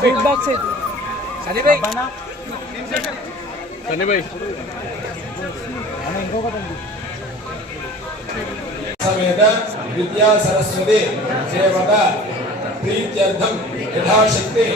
Feed box చదివాయి సమేత విద్యా సరస్వతి సేవక ప్రీత్యర్థం యథాశక్తి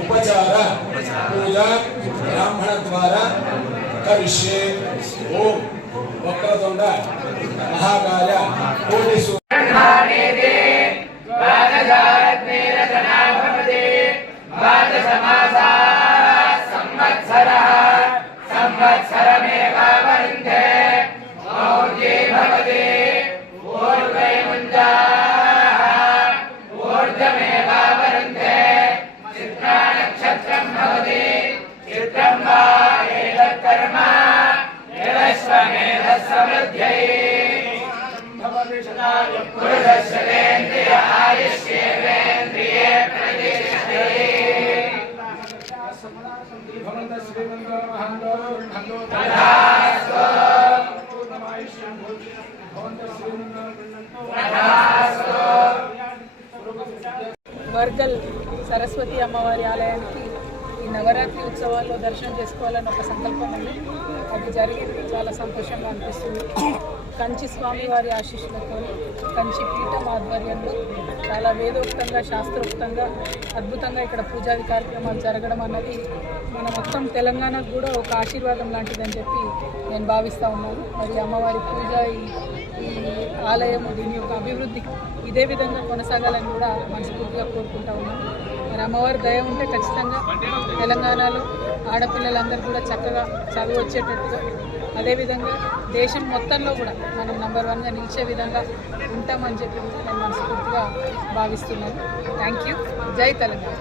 ఉపచార పూజ బ్రాహ్మణ ద్వారా కరిష్యే ఓం వక్రతుండ మహాకాయ కోటి వర్గల్ సరస్వతి అమ్మవారి ఆలయానికి ఈ నవరాత్రి ఉత్సవాల్లో దర్శనం చేసుకోవాలని ఒక సంకల్పం ఉంది. అది జరిగింది చాలా సంతోషంగా అనిపిస్తుంది. కంచి స్వామివారి ఆశీస్సులతో కంచి పీఠం ఆధ్వర్యంలో చాలా వేదోక్తంగా శాస్త్రోక్తంగా అద్భుతంగా ఇక్కడ పూజాది కార్యక్రమాలు జరగడం అన్నది మన మొత్తం తెలంగాణకు కూడా ఒక ఆశీర్వాదం లాంటిదని చెప్పి నేను భావిస్తూ ఉన్నాను. మరి అమ్మవారి పూజ ఈ ఆలయం దీని యొక్క అభివృద్ధి ఇదే విధంగా కొనసాగాలని కూడా మనస్ఫూర్తిగా కోరుకుంటా ఉన్నాను. మరి అమ్మవారి దయ ఉంటే ఖచ్చితంగా తెలంగాణలో ఆడపిల్లలందరూ కూడా చక్కగా చదువు వచ్చేటట్టుగా అదేవిధంగా దేశం మొత్తంలో కూడా మనం నెంబర్ వన్గా నిలిచే విధంగా ఉంటామని చెప్పి నేను మనస్ఫూర్తిగా భావిస్తున్నాను. థ్యాంక్ యూ జై తెలంగాణ.